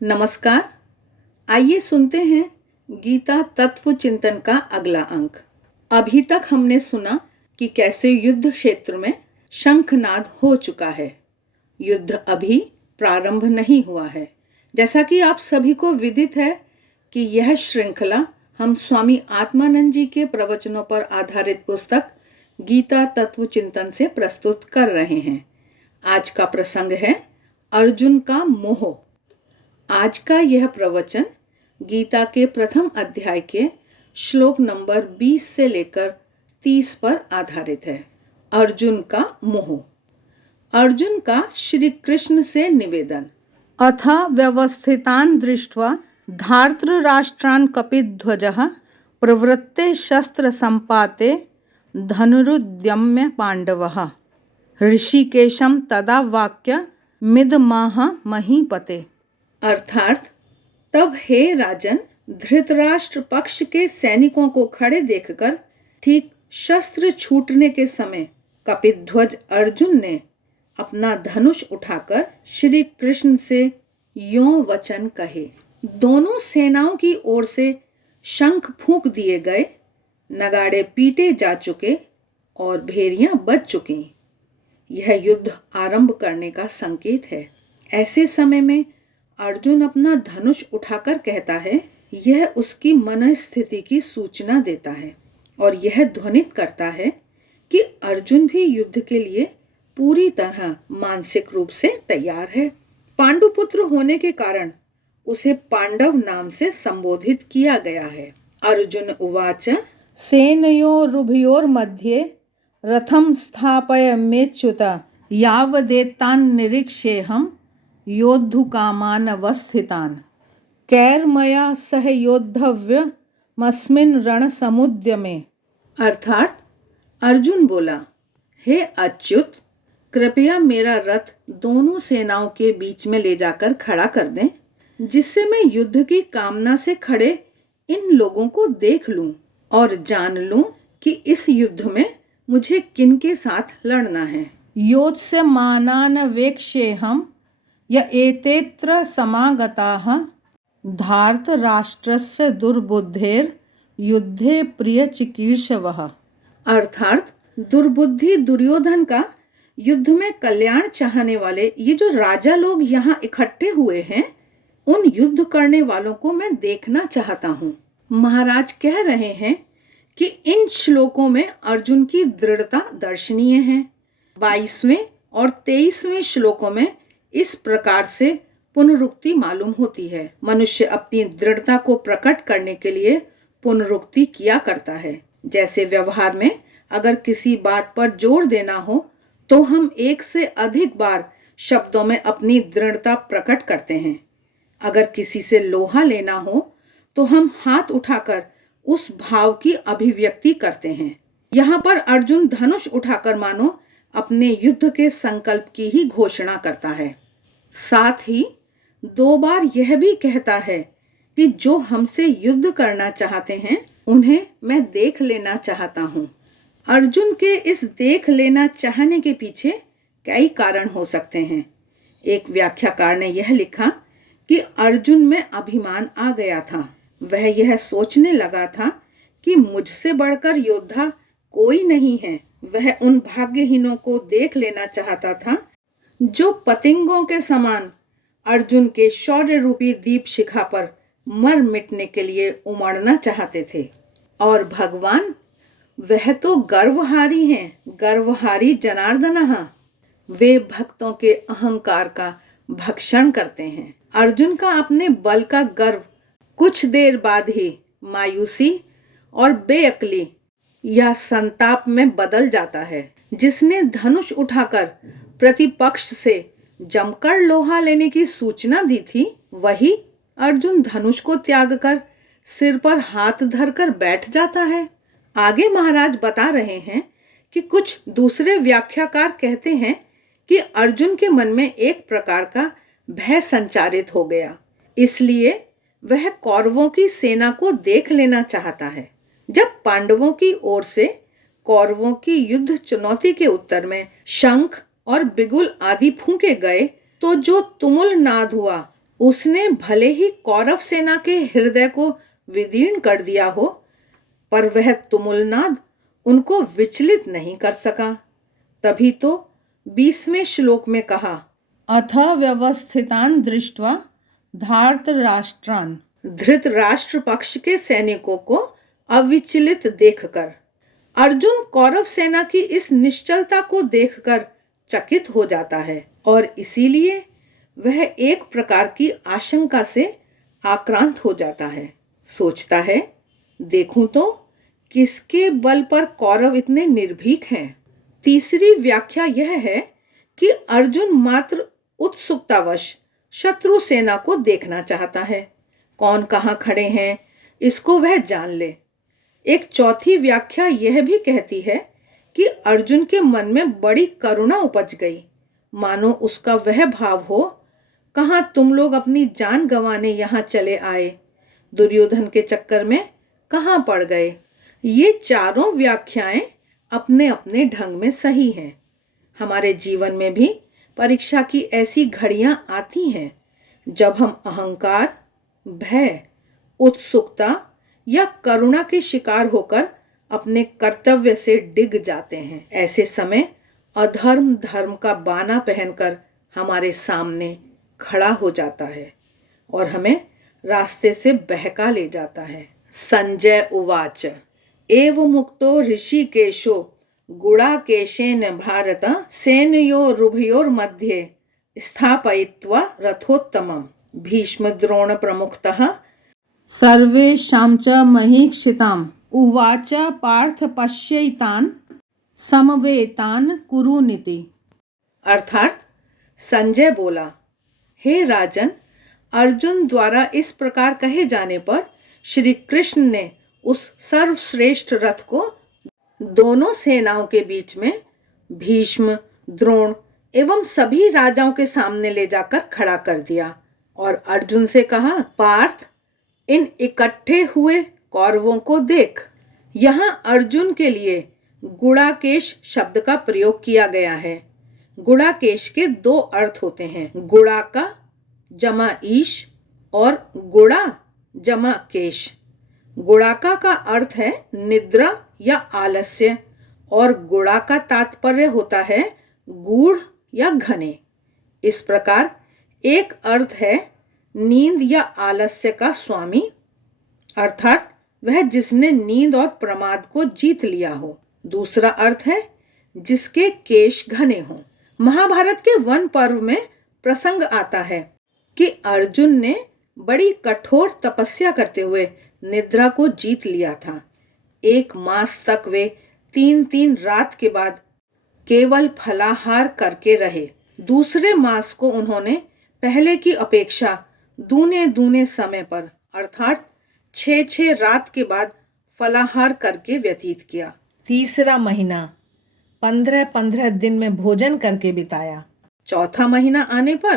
नमस्कार। आइए सुनते हैं गीता तत्व चिंतन का अगला अंक। अभी तक हमने सुना कि कैसे युद्ध क्षेत्र में शंखनाद हो चुका है। युद्ध अभी प्रारंभ नहीं हुआ है। जैसा कि आप सभी को विदित है कि यह श्रृंखला हम स्वामी आत्मानंद जी के प्रवचनों पर आधारित पुस्तक गीता तत्व चिंतन से प्रस्तुत कर रहे हैं। आज का प्रसंग है अर्जुन का मोह। आज का यह प्रवचन गीता के प्रथम अध्याय के श्लोक नंबर 20 से लेकर 30 पर आधारित है। अर्जुन का मोह। अर्जुन का श्री कृष्ण से निवेदन। अथ व्यवस्थितान् दृष्ट्वा धार्तराष्ट्रान् कपिध्वजः प्रवृत्ते शस्त्र संपाते धनुरुद्यम्य पांडवः ऋषिकेशं तदा वाक्य मिदमाह महीपते। अर्थात तब हे राजन, धृतराष्ट्र पक्ष के सैनिकों को खड़े देखकर ठीक शस्त्र छूटने के समय कपिध्वज अर्जुन ने अपना धनुष उठाकर श्री कृष्ण से यों वचन कहे। दोनों सेनाओं की ओर से शंख फूंक दिए गए, नगाड़े पीटे जा चुके और भेरियां बज चुकी। यह युद्ध आरंभ करने का संकेत है। ऐसे समय में अर्जुन अपना धनुष उठाकर कहता है, यह उसकी मनस्थिति की सूचना देता है और यह ध्वनित करता है कि अर्जुन भी युद्ध के लिए पूरी तरह मानसिक रूप से तैयार है। पांडुपुत्र होने के कारण उसे पांडव नाम से संबोधित किया गया है। अर्जुन उवाच सेनयोरुभयोर्मध्ये रथं स्थापयमेच्युत यावदेतान् निरीक्ष्येऽहं योद्धुकामानवस्थितान् कैर्मया सह योद्धव्यमस्मिन् रणसमुद्यमे। अर्थात अर्जुन बोला, हे अच्युत, कृपया मेरा रथ दोनों सेनाओं के बीच में ले जाकर खड़ा कर दें, जिससे मैं युद्ध की कामना से खड़े इन लोगों को देख लूं और जान लूं कि इस युद्ध में मुझे किन के साथ लड़ना है। योत्स्यमानान् वेक्ष्येऽहं य एतेऽत्र समागताः धार्तराष्ट्रस्य दुर्बुद्धेर् युद्धे प्रियचिकीर्षवः। अर्थात दुर्बुद्धि दुर्योधन का युद्ध में कल्याण चाहने वाले ये जो राजा लोग यहाँ इकट्ठे हुए हैं, उन युद्ध करने वालों को मैं देखना चाहता हूँ। महाराज कह रहे हैं कि इन श्लोकों में अर्जुन की दृढ़ता दर्शनीय है। 22वें और 23वें श्लोकों में इस प्रकार से पुनरुक्ति मालूम होती है। मनुष्य अपनी दृढ़ता को प्रकट करने के लिए पुनरुक्ति किया करता है। जैसे व्यवहार में अगर किसी बात पर जोर देना हो तो हम एक से अधिक बार शब्दों में अपनी दृढ़ता प्रकट करते हैं। अगर किसी से लोहा लेना हो तो हम हाथ उठाकर उस भाव की अभिव्यक्ति करते हैं। यहाँ पर अर्जुन धनुष उठाकर मानो अपने युद्ध के संकल्प की ही घोषणा करता है। साथ ही 2 बार यह भी कहता है कि जो हमसे युद्ध करना चाहते हैं उन्हें मैं देख लेना चाहता हूँ। अर्जुन के इस देख लेना चाहने के पीछे कई कारण हो सकते हैं। एक व्याख्याकार ने यह लिखा कि अर्जुन में अभिमान आ गया था। वह यह सोचने लगा था कि मुझसे बढ़कर योद्धा कोई नहीं है। वह उन भाग्यहीनों को देख लेना चाहता था जो पतंगों के समान अर्जुन के शौर्य रूपी दीप शिखा पर मर मिटने के लिए उमड़ना चाहते थे। और भगवान, वह तो गर्वहारी हैं, गर्वहारी जनार्दनः। वे भक्तों के अहंकार का भक्षण करते हैं। अर्जुन का अपने बल का गर्व कुछ देर बाद ही मायूसी और बेअक्ली या संताप में बदल जाता है। जिसने धनुष उठाकर प्रतिपक्ष से जमकर लोहा लेने की सूचना दी थी, वही अर्जुन धनुष को त्याग कर सिर पर हाथ धरकर बैठ जाता है। आगे महाराज बता रहे हैं कि कुछ दूसरे व्याख्याकार कहते हैं कि अर्जुन के मन में एक प्रकार का भय संचारित हो गया, इसलिए वह कौरवों की सेना को देख लेना चाहता है। जब पांडवों की ओर से कौरवों की युद्ध चुनौती के उत्तर में शंख और बिगुल आदि फूंके गए तो जो तुमुल नाद हुआ उसने भले ही कौरव सेना के हृदय को विदीर्ण कर दिया हो, पर वह तुमुलनाद उनको विचलित नहीं कर सका। तभी तो 20वें श्लोक में कहा, अथ व्यवस्थितान दृष्ट्वा धार्तराष्ट्रान, धृतराष्ट्र पक्ष के सैनिकों को अविचलित देखकर अर्जुन कौरव सेना की इस निश्चलता को देखकर चकित हो जाता है और इसीलिए वह एक प्रकार की आशंका से आक्रांत हो जाता है। सोचता है, देखूं तो किसके बल पर कौरव इतने निर्भीक हैं। तीसरी व्याख्या यह है कि अर्जुन मात्र उत्सुकतावश शत्रु सेना को देखना चाहता है, कौन कहाँ खड़े हैं इसको वह जान ले। एक चौथी व्याख्या यह भी कहती है कि अर्जुन के मन में बड़ी करुणा उपज गई, मानो उसका वह भाव हो, कहाँ तुम लोग अपनी जान गंवाने यहाँ चले आए, दुर्योधन के चक्कर में कहाँ पड़ गए। ये चारों व्याख्याएं अपने अपने ढंग में सही हैं। हमारे जीवन में भी परीक्षा की ऐसी घड़ियां आती हैं जब हम अहंकार, भय, उत्सुकता या करुणा के शिकार होकर अपने कर्तव्य से डिग जाते हैं। ऐसे समय अधर्म धर्म का बाना पहनकर हमारे सामने खड़ा हो जाता है और हमें रास्ते से बहका ले जाता है। संजय उवाच एव मुक्तो ऋषिकेशो गुणाकेशेन भारत सेनयोरुभयोर्मध्ये स्थापयित्वा रथोत्तमं भीष्म द्रोण प्रमुखतः सर्वेषां च महीक्षिताम् उवाच पार्थ पश्यैतान् समवेतान् कुरुनिति। अर्थात संजय बोला, हे राजन, अर्जुन द्वारा इस प्रकार कहे जाने पर श्री कृष्ण ने उस सर्वश्रेष्ठ रथ को दोनों सेनाओं के बीच में भीष्म, द्रोण एवं सभी राजाओं के सामने ले जाकर खड़ा कर दिया और अर्जुन से कहा, पार्थ, इन इकट्ठे हुए कौरवों को देख। यहाँ अर्जुन के लिए गुणाकेश शब्द का प्रयोग किया गया है। गुणाकेश के दो अर्थ होते हैं, गुणाका जमा ईश और गुणा जमा केश। गुणाका का अर्थ है निद्रा या आलस्य और गुणा का तात्पर्य होता है गूढ़ या घने। इस प्रकार एक अर्थ है नींद या आलस्य का स्वामी, अर्थात वह जिसने नींद और प्रमाद को जीत लिया हो। दूसरा अर्थ है जिसके केश घने हों। महाभारत के वन पर्व में प्रसंग आता है कि अर्जुन ने बड़ी कठोर तपस्या करते हुए निद्रा को जीत लिया था। 1 मास तक वे 3-3 रात के बाद केवल फलाहार करके रहे। दूसरे मास को उन्होंने पहले की अपेक्षा दूने समय पर अर्थात 6-6 रात के बाद फलाहार करके व्यतीत किया। तीसरा महीना 15-15 दिन में भोजन करके बिताया। चौथा महीना आने पर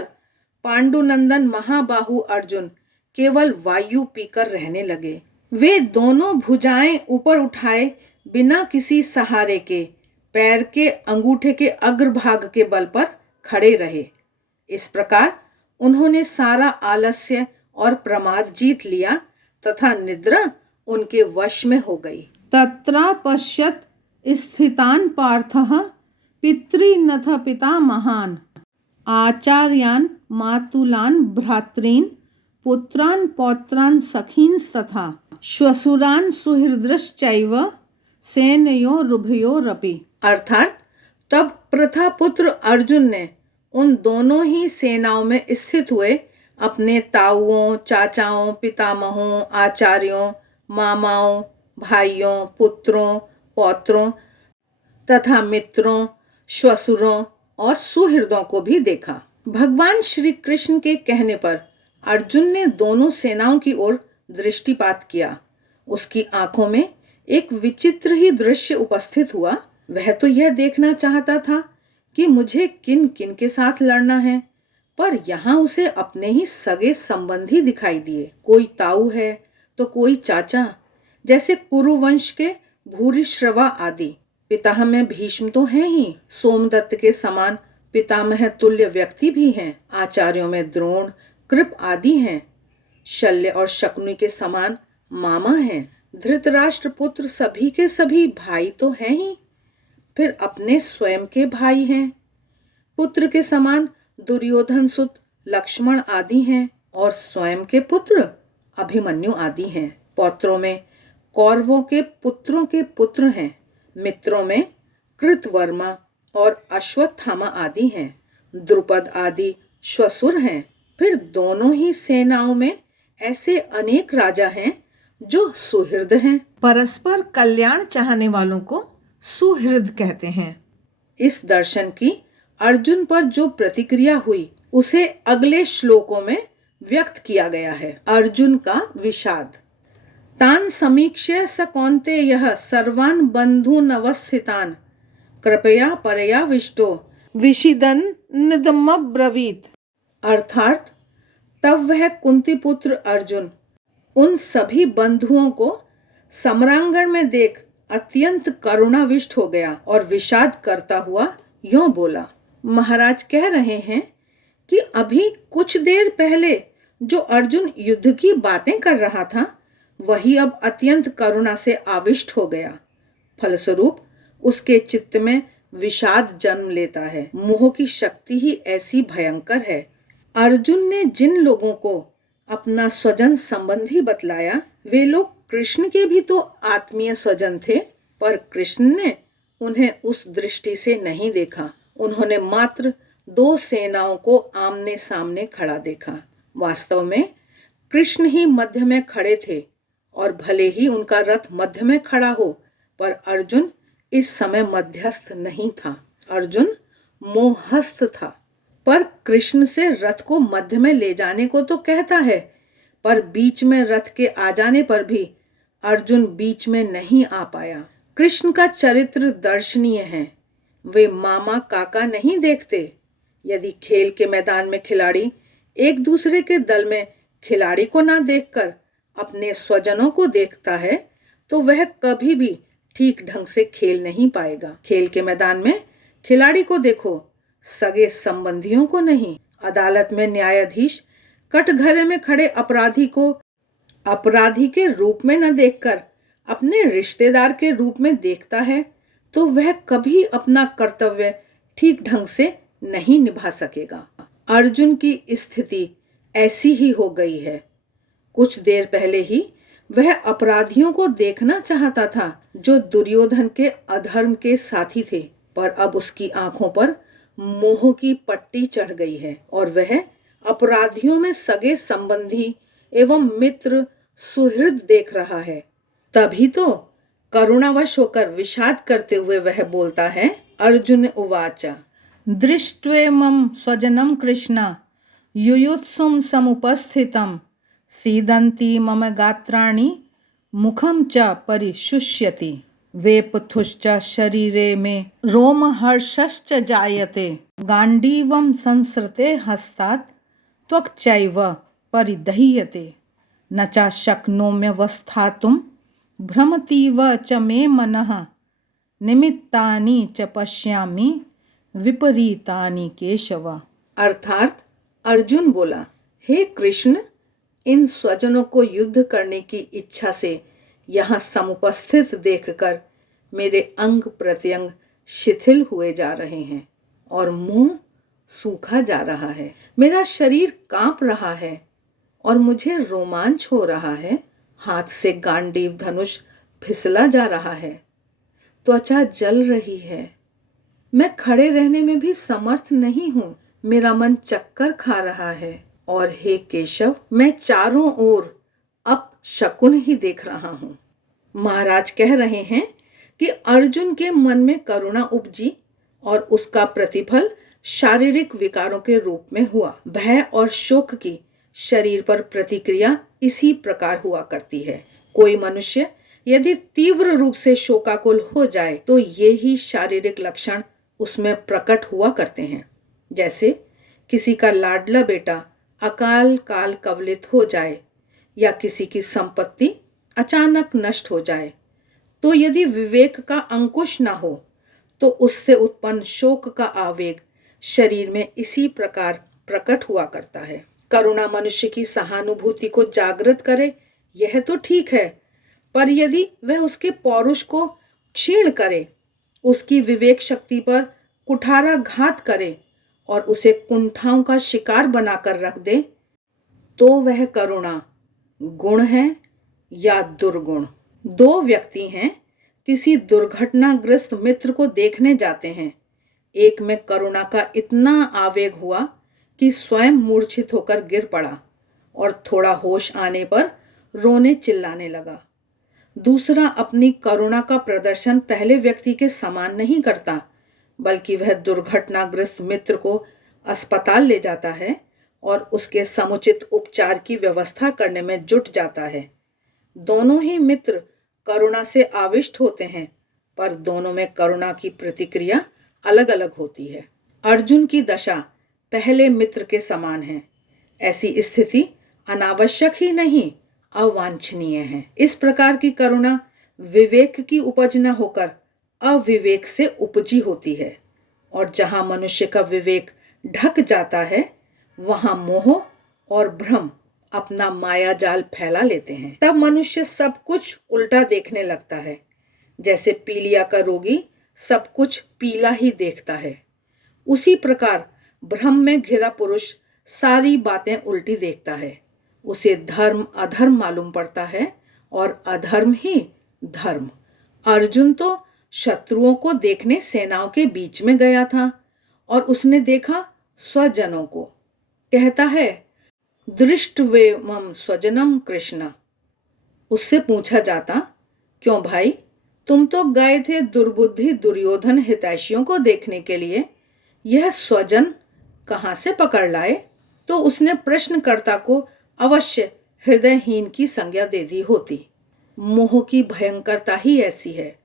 पांडुनंदन महाबाहु अर्जुन केवल वायु पीकर रहने लगे। वे दोनों भुजाएं ऊपर उठाए बिना किसी सहारे के पैर के अंगूठे के अग्रभाग के बल पर खड़े रहे। इस प्रकार उन्होंने सारा आलस्य और प्रमाद जीत लिया तथा निद्रा उनके वश में हो गई। तत्रा पश्यत स्थितान पार्थः पितृनथ पितामहान् आचार्यान् मातुलान् भ्रातॄन् पुत्रान् पौत्रान् सखींस्तथा श्वशुरान् सुहृदश्चैव सेनयोरुभयोरपि। अर्थात तब प्रथापुत्र अर्जुन ने उन दोनों ही सेनाओं में स्थित हुए अपने ताऊओं, चाचाओं, पितामहों, आचार्यों, मामाओं, भाइयों, पुत्रों, पौत्रों तथा मित्रों, श्वशुरों और सुहृदों को भी देखा। भगवान श्री कृष्ण के कहने पर अर्जुन ने दोनों सेनाओं की ओर दृष्टिपात किया। उसकी आंखों में एक विचित्र ही दृश्य उपस्थित हुआ। वह तो यह देखना चाहता था कि मुझे किन किन के साथ लड़ना है, पर यहाँ उसे अपने ही सगे संबंधी दिखाई दिए। कोई ताऊ है तो कोई चाचा, जैसे कुरुवंश के भूरिश्रवा आदि। पितामह में भीष्म तो हैं ही, सोमदत्त के समान पितामह तुल्य व्यक्ति भी हैं। आचार्यों में द्रोण, कृप आदि हैं। शल्य और शकुनी के समान मामा हैं। धृतराष्ट्र पुत्र सभी के सभी भाई तो हैं ही, फिर अपने स्वयं के भाई हैं। पुत्र के समान दुर्योधन सुत लक्ष्मण आदि हैं और स्वयं के पुत्र अभिमन्यु आदि हैं। पौत्रों में कौरवों के पुत्रों के पुत्र हैं। मित्रों में कृतवर्मा और अश्वत्थामा आदि हैं। द्रुपद आदि श्वशुर हैं। फिर दोनों ही सेनाओं में ऐसे अनेक राजा हैं जो सुहृद हैं। परस्पर कल्याण चाहने वालों को सुहृद कहते हैं। इस दर्शन की अर्जुन पर जो प्रतिक्रिया हुई उसे अगले श्लोकों में व्यक्त किया गया है। अर्जुन का विषाद। तान समीक्ष्य स कौन्तेयः सर्वान् बन्धून् अवस्थितान् कृपया परयाविष्टो विषीदन्नदमब्रवीत्। अर्थात तब वह कुंती पुत्र अर्जुन उन सभी बंधुओं को सम्रांगण में देख अत्यंत करुणाविष्ट हो गया और विषाद करता हुआ यूं बोला। महाराज कह रहे हैं कि अभी कुछ देर पहले जो अर्जुन युद्ध की बातें कर रहा था वही अब अत्यंत करुणा से आविष्ट हो गया। फलस्वरूप उसके चित्त में विषाद जन्म लेता है। मोह की शक्ति ही ऐसी भयंकर है। अर्जुन ने जिन लोगों को अपना स्वजन संबंधी बतलाया वे लोग कृष्ण के भी तो आत्मीय स्वजन थे, पर कृष्ण ने उन्हें उस दृष्टि से नहीं देखा। उन्होंने मात्र दो सेनाओं को आमने सामने खड़ा देखा। वास्तव में कृष्ण ही मध्य में खड़े थे और भले ही उनका रथ मध्य में खड़ा हो, पर अर्जुन इस समय मध्यस्थ नहीं था। अर्जुन मोहस्थ था। पर कृष्ण से रथ को मध्य में ले जाने को तो कहता है, पर बीच में रथ के आ जाने पर भी अर्जुन बीच में नहीं आ पाया। कृष्ण का चरित्र दर्शनीय है। वे मामा काका नहीं देखते। यदि खेल के मैदान में खिलाड़ी एक दूसरे के दल में खिलाड़ी को ना देखकर अपने स्वजनों को देखता है तो वह कभी भी ठीक ढंग से खेल नहीं पाएगा। खेल के मैदान में खिलाड़ी को देखो, सगे संबंधियों को नहीं। अदालत में न्यायाधीश कटघरे में खड़े अपराधी को अपराधी के रूप में न देखकर अपने रिश्तेदार के रूप में देखता है तो वह कभी अपना कर्तव्य ठीक ढंग से नहीं निभा सकेगा। अर्जुन की स्थिति ऐसी ही हो गई है। कुछ देर पहले ही वह अपराधियों को देखना चाहता था जो दुर्योधन के अधर्म के साथी थे, पर अब उसकी आंखों पर मोह की पट्टी चढ़ गई है और वह अपराधियों में सगे संबंधी एवं मित्र सुहृद देख रहा है। तभी तो करुणावश होकर विषाद करते हुए वह बोलता है। अर्जुन उवाच दृष्ट्वेमं स्वजनं कृष्ण युयुत्सुं समुपस्थितं सीदन्ति मम गात्राणि मुखं च परिशुष्यति वेपथुश्च शरीरे मे रोमहर्षश्च जायते गाण्डीवं संसृते हस्तात् त्वक्चैव परिदह्यते न च शक्नोम्यवस्थातुं भ्रमतीव च मे मनः निमित्तानि च पश्यामि विपरीतानि केशव। अर्थात अर्जुन बोला, हे कृष्ण, इन स्वजनों को युद्ध करने की इच्छा से यहाँ समुपस्थित देखकर मेरे अंग प्रत्यंग शिथिल हुए जा रहे हैं और मुंह सूखा जा रहा है। मेरा शरीर कांप रहा है और मुझे रोमांच हो रहा है। हाथ से गांडीव धनुष फिसला जा रहा है। त्वचा जल रही है। मैं खड़े रहने में भी समर्थ नहीं हूँ। मेरा मन चक्कर खा रहा है और हे केशव, मैं चारों ओर अब शकुन ही देख रहा हूँ। महाराज कह रहे हैं कि अर्जुन के मन में करुणा उपजी और उसका प्रतिफल शारीरिक विकारों के रूप में हुआ। भय और शोक की शरीर पर प्रतिक्रिया इसी प्रकार हुआ करती है। कोई मनुष्य यदि तीव्र रूप से शोकाकुल हो जाए तो ये ही शारीरिक लक्षण उसमें प्रकट हुआ करते हैं। जैसे किसी का लाडला बेटा अकाल काल कवलित हो जाए या किसी की संपत्ति अचानक नष्ट हो जाए, तो यदि विवेक का अंकुश ना हो तो उससे उत्पन्न शोक का आवेग शरीर में इसी प्रकार प्रकट हुआ करता है। करुणा मनुष्य की सहानुभूति को जागृत करे, यह तो ठीक है, पर यदि वह उसके पौरुष को क्षीण करे, उसकी विवेक शक्ति पर कुठाराघात करे और उसे कुंठाओं का शिकार बनाकर रख दे, तो वह करुणा गुण है या दुर्गुण। दो व्यक्ति हैं, किसी दुर्घटनाग्रस्त मित्र को देखने जाते हैं। एक में करुणा का इतना आवेग हुआ कि स्वयं मूर्छित होकर गिर पड़ा और थोड़ा होश आने पर रोने चिल्लाने लगा। दूसरा अपनी करुणा का प्रदर्शन पहले व्यक्ति के समान नहीं करता, बल्कि वह दुर्घटनाग्रस्त मित्र को अस्पताल ले जाता है और उसके समुचित उपचार की व्यवस्था करने में जुट जाता है। दोनों ही मित्र करुणा से आविष्ट होते हैं, पर दोनों में करुणा की प्रतिक्रिया अलग अलग होती है। अर्जुन की दशा पहले मित्र के समान है। ऐसी स्थिति अनावश्यक ही नहीं, अवांछनीय है। इस प्रकार की करुणा विवेक की उपज न होकर अविवेक से उपजी होती है, और जहां मनुष्य का विवेक ढक जाता है, वहां मोह और भ्रम अपना माया जाल फैला लेते हैं। तब मनुष्य सब कुछ उल्टा देखने लगता है, जैसे पीलिया का रोगी सब कुछ पीला ही देखता है। उसी प्रकार भ्रम में घिरा पुरुष सारी बातें उल्टी देखता है। उसे धर्म अधर्म मालूम पड़ता है और अधर्म ही धर्म। अर्जुन तो शत्रुओं को देखने सेनाओं के बीच में गया था और उसने देखा स्वजनों को। कहता है, दृष्टवेमं स्वजनम कृष्ण। उससे पूछा जाता, क्यों भाई, तुम तो गए थे दुर्बुद्धि दुर्योधन हितैषियों को देखने के लिए, यह स्वजन कहां से पकड़ लाए? तो उसने प्रश्नकर्ता को अवश्य हृदयहीन की संज्ञा दे दी होती। मोह की भयंकरता ही ऐसी है।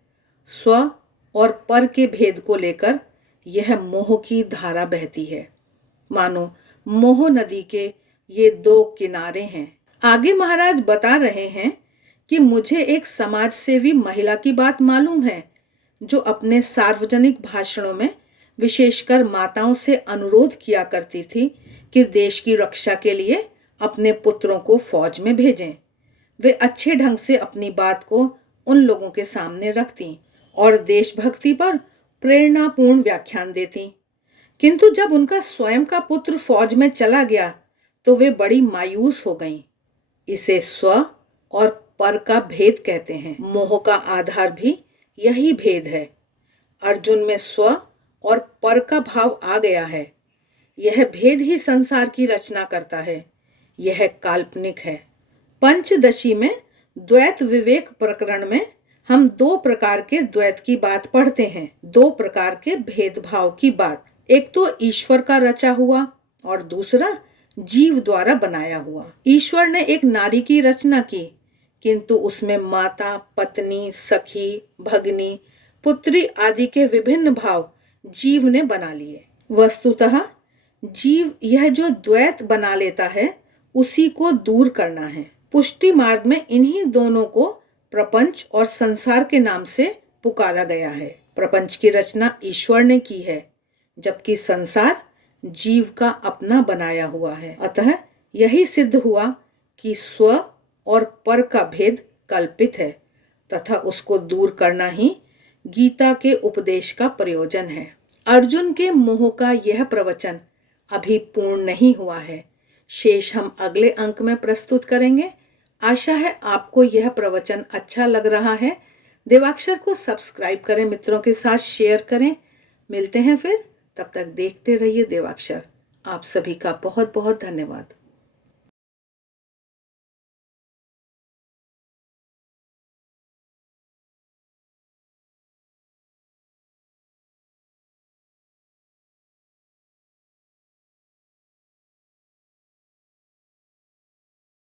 स्व और पर के भेद को लेकर यह मोह की धारा बहती है। मानो मोह नदी के ये दो किनारे हैं। आगे महाराज बता रहे हैं कि मुझे एक समाज सेवी महिला की बात मालूम है, जो अपने सार्वजनिक भाषणों में विशेषकर माताओं से अनुरोध किया करती थी कि देश की रक्षा के लिए अपने पुत्रों को फौज में भेजें। वे अच्छे ढंग से अपनी बात को उन लोगों के सामने रखती और देशभक्ति पर प्रेरणापूर्ण व्याख्यान देती। किंतु जब उनका स्वयं का पुत्र फौज में चला गया तो वे बड़ी मायूस हो गईं। इसे स्व और पर का भेद कहते हैं। मोह का आधार भी यही भेद है। अर्जुन में स्व और पर का भाव आ गया है। यह भेद ही संसार की रचना करता है। यह काल्पनिक है। पंचदशी में द्वैत विवेक प्रकरण में हम दो प्रकार के द्वैत की बात पढ़ते हैं, दो प्रकार के भेदभाव की बात। एक तो ईश्वर का रचा हुआ और दूसरा जीव द्वारा बनाया हुआ। ईश्वर ने एक नारी की रचना की, किंतु उसमें माता, पत्नी, सखी, भगनी, पुत्री आदि के विभिन्न भाव जीव ने बना लिए। वस्तुतः जीव यह जो द्वैत बना लेता है, उसी को दूर करना है। पुष्टि मार्ग में इन्हीं दोनों को प्रपंच और संसार के नाम से पुकारा गया है। प्रपंच की रचना ईश्वर ने की है, जबकि संसार जीव का अपना बनाया हुआ है। अतः यही सिद्ध हुआ कि स्व और पर का भेद कल्पित है तथा उसको दूर करना ही गीता के उपदेश का प्रयोजन है। अर्जुन के मोह का यह प्रवचन अभी पूर्ण नहीं हुआ है। शेष हम अगले अंक में प्रस्तुत करेंगे। आशा है आपको यह प्रवचन अच्छा लग रहा है। देवाक्षर को सब्सक्राइब करें, मित्रों के साथ शेयर करें। मिलते हैं फिर, तब तक देखते रहिए देवाक्षर। आप सभी का बहुत बहुत धन्यवाद।